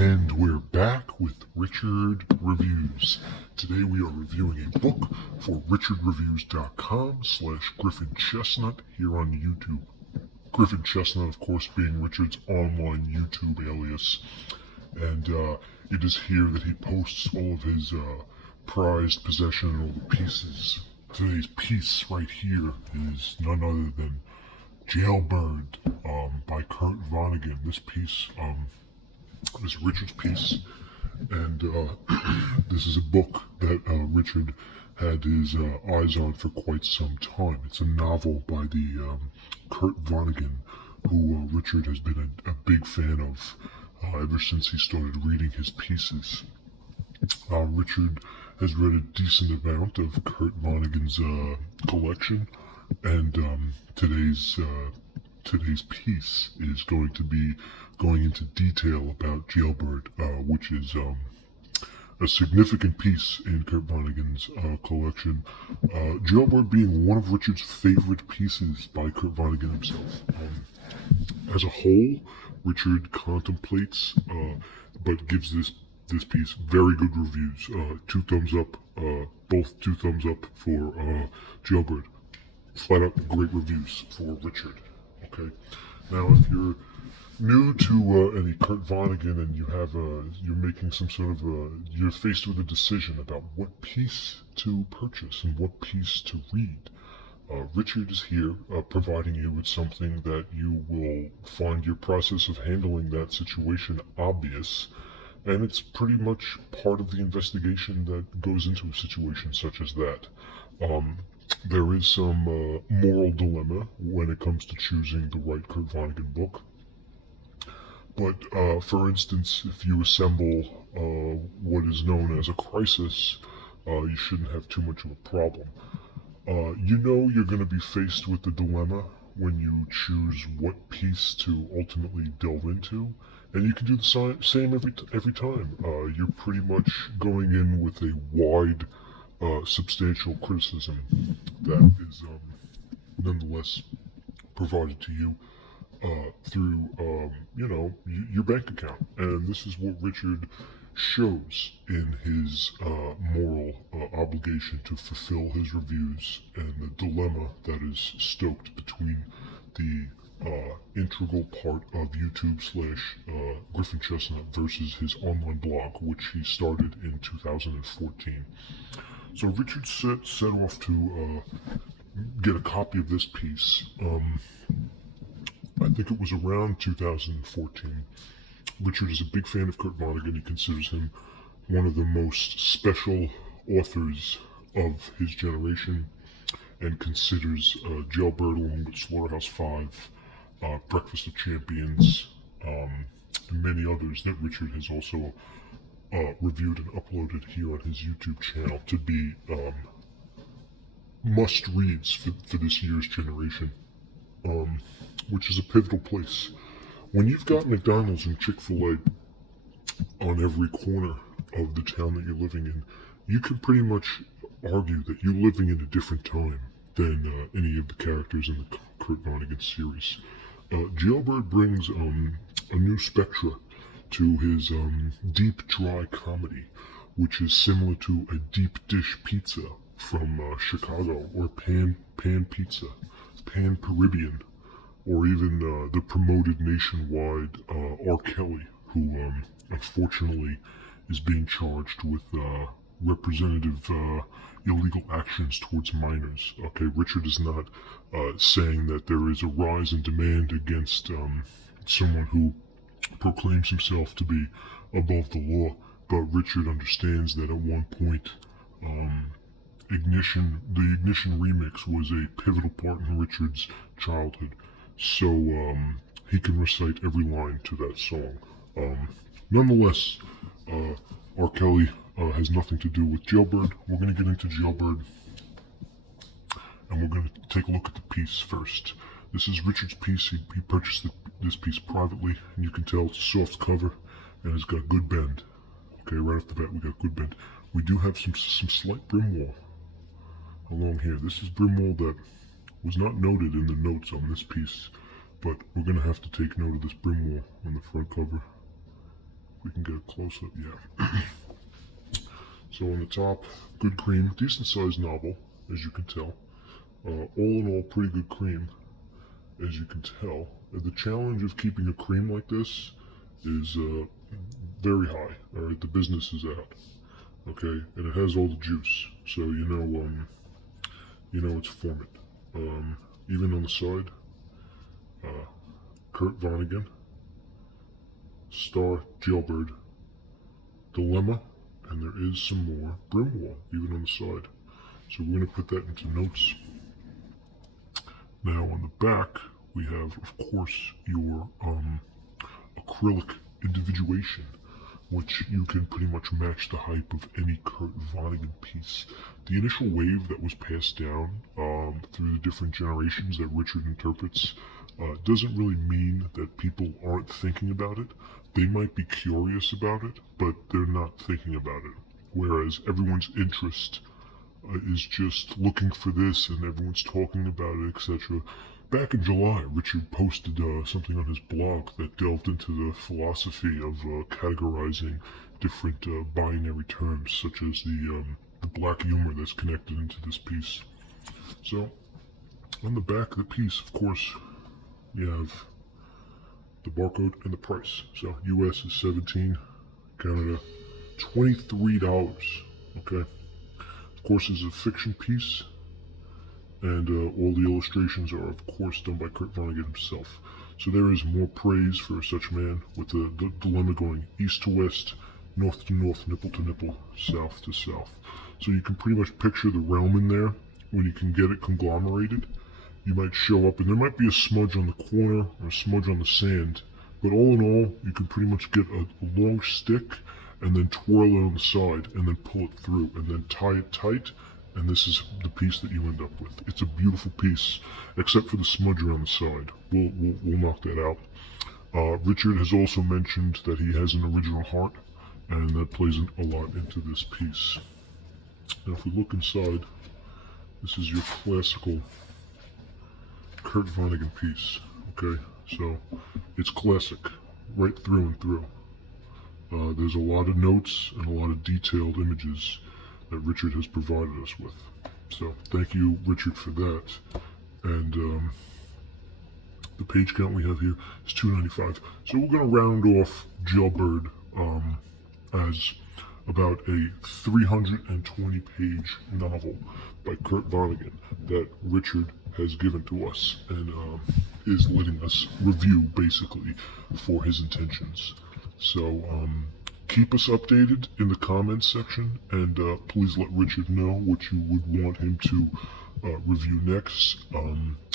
And we're back with Richard Reviews. Today we are reviewing a book for richardreviews.com/GriffinChestnut here on YouTube. Griffin Chestnut, of course, being Richard's online YouTube alias. And it is here that he posts all of his prized possession and all the pieces. Today's piece right here is none other than Jailbird by Kurt Vonnegut. This piece is Richard's piece, and this is a book that Richard had his eyes on for quite some time. It's a novel by the Kurt Vonnegut, who Richard has been a big fan of ever since he started reading his pieces. Richard has read a decent amount of Kurt Vonnegut's collection, and today's piece is going to be going into detail about Jailbird, which is a significant piece in Kurt Vonnegut's collection. Jailbird being one of Richard's favorite pieces by Kurt Vonnegut himself. As a whole, Richard contemplates, but gives this piece very good reviews. 2 thumbs up, both 2 thumbs up for Jailbird. Flat out great reviews for Richard. Okay, now if you're new to any Kurt Vonnegut and you're making some sort of you're faced with a decision about what piece to purchase and what piece to read, Richard is here providing you with something that you will find your process of handling that situation obvious, and it's pretty much part of the investigation that goes into a situation such as that. There is some moral dilemma when it comes to choosing the right Kurt Vonnegut book. But, for instance, if you assemble what is known as a crisis, you shouldn't have too much of a problem. You know you're going to be faced with the dilemma when you choose what piece to ultimately delve into, and you can do the same every time. You're pretty much going in with a wide, substantial criticism that is nonetheless provided to you through, your bank account. And this is what Richard shows in his moral obligation to fulfill his reviews and the dilemma that is stoked between the integral part of YouTube / Griffin Chestnut versus his online blog, which he started in 2014. So Richard set off to get a copy of this piece. I think it was around 2014. Richard is a big fan of Kurt Vonnegut. He considers him one of the most special authors of his generation, and considers Jailbird along with Slaughterhouse-Five, Breakfast of Champions, and many others that Richard has also reviewed and uploaded here on his YouTube channel to be must-reads for this year's generation, which is a pivotal place. When you've got McDonald's and Chick-fil-A on every corner of the town that you're living in, you can pretty much argue that you're living in a different time than any of the characters in the Kurt Vonnegut series. Jailbird brings a new spectra to his deep, dry comedy, which is similar to a deep dish pizza from Chicago, or pan pizza, pan Caribbean, or even the promoted nationwide R. Kelly, who unfortunately is being charged with representative illegal actions towards minors. Okay, Richard is not saying that there is a rise in demand against someone who proclaims himself to be above the law, but Richard understands that at one point the Ignition remix was a pivotal part in Richard's childhood, so he can recite every line to that song. Nonetheless, R. Kelly has nothing to do with Jailbird. We're going to get into Jailbird, and we're going to take a look at the piece first. This is Richard's piece. He purchased this piece privately, and you can tell it's a soft cover, and it's got good bend. Okay, right off the bat, we got good bend. We do have some slight brim wall along here. This is brim wall that was not noted in the notes on this piece, but we're going to have to take note of this brim wall on the front cover. we can get a close-up, yeah. So on the top, good cream, decent sized novel, as you can tell. All in all, pretty good cream, as you can tell. The challenge of keeping a cream like this is very high. All right, the business is out. Okay, and it has all the juice, so you know it's forming. Even on the side, Kurt Vonnegut, Star, Jailbird, Dilemma, and there is some more Brimwall, even on the side. So we're going to put that into notes. Now on the back, we have, of course, your acrylic individuation, which you can pretty much match the hype of any Kurt Vonnegut piece. The initial wave that was passed down through the different generations that Richard interprets doesn't really mean that people aren't thinking about it. They might be curious about it, but they're not thinking about it. Whereas everyone's interest is just looking for this and everyone's talking about it, etc. Back in July, Richard posted something on his blog that delved into the philosophy of categorizing different binary terms, such as the black humor that's connected into this piece. So, on the back of the piece, of course, you have the barcode and the price. So, US is $17, Canada $23. Okay. Of course, it's a fiction piece, and all the illustrations are, of course, done by Kurt Vonnegut himself. So there is more praise for such man, with the dilemma going east to west, north to north, nipple to nipple, south to south. So you can pretty much picture the realm in there. When you can get it conglomerated, you might show up, and there might be a smudge on the corner or a smudge on the sand, but all in all, you can pretty much get a long stick and then twirl it on the side and then pull it through and then tie it tight, and this is the piece that you end up with. It's a beautiful piece, except for the smudge around the side. We'll knock that out. Richard has also mentioned that he has an original heart, and that plays a lot into this piece. Now if we look inside, this is your classical Kurt Vonnegut piece. Okay, so it's classic right through and through. There's a lot of notes and a lot of detailed images that Richard has provided us with. So thank you, Richard, for that. And the page count we have here is 295. So we're going to round off Jailbird as about a 320-page novel by Kurt Vonnegut that Richard has given to us and is letting us review, basically, for his intentions. So keep us updated in the comments section, and please let Richard know what you would want him to review next.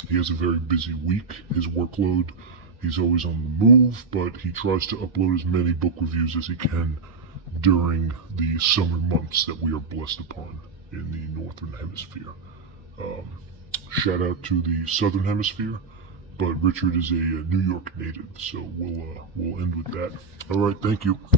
He has a very busy week. His workload, he's always on the move, but he tries to upload as many book reviews as he can during the summer months that we are blessed upon in the Northern Hemisphere. Shout out to the Southern Hemisphere, but Richard is a New York native, so we'll end with that. All right, thank you.